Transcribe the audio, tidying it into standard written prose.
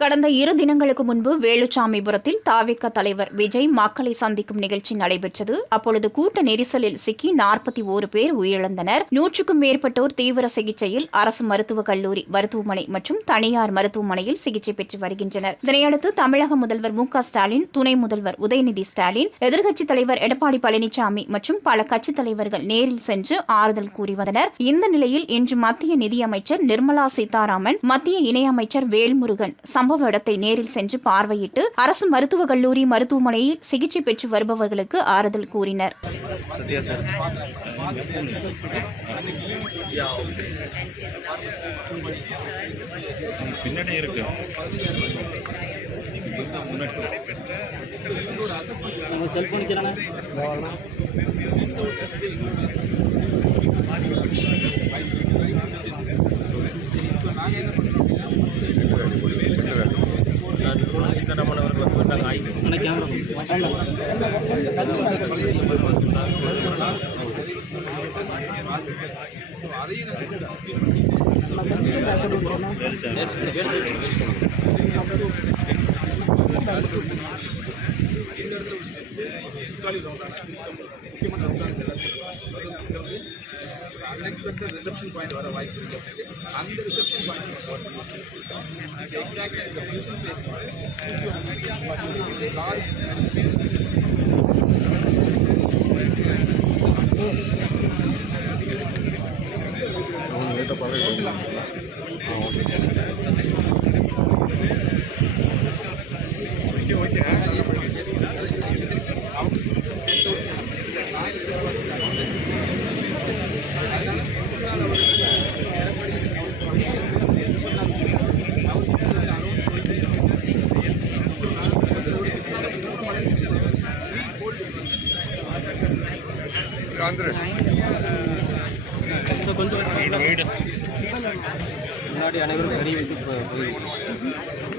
கடந்த 2 தினங்களுக்கு முன்பு வேலுச்சாமிபுரத்தில் தாவேக தலைவர் விஜய் மக்களை சந்திக்கும் நிகழ்ச்சி நடைபெற்றது. அப்பொழுது கூட்ட நெரிசலில் சிக்கி 41 பேர் உயிரிழந்தனர். 100க்கும் மேற்பட்டோர் தீவிர சிகிச்சையில் அரசு மருத்துவக் கல்லூரி மருத்துவமனை மற்றும் தனியார் மருத்துவமனையில் சிகிச்சை பெற்று வருகின்றனர். இதனையடுத்து தமிழக முதல்வர் மு.க. ஸ்டாலின், துணை முதல்வர் உதயநிதி ஸ்டாலின், எதிர்க்கட்சித் தலைவர் எடப்பாடி பழனிசாமி மற்றும் பல கட்சித் தலைவர்கள் நேரில் சென்று ஆறுதல் கூறி வந்தனர். இந்த நிலையில் இன்று மத்திய நிதியமைச்சர் நிர்மலா சீதாராமன், மத்திய இணையமைச்சர் வேல்முருகன் சம்பவ இடத்தை நேரில் சென்று பார்வையிட்டு அரசு மருத்துவக் கல்லூரி மருத்துவமனையில் சிகிச்சை பெற்று வருபவர்களுக்கு ஆறுதல் கூறினர். unexpected reception point வர வாய்ப்பு இருக்கு. அந்த reception point exactly the function place முன்னாடி அனைவரும் கறி வைத்து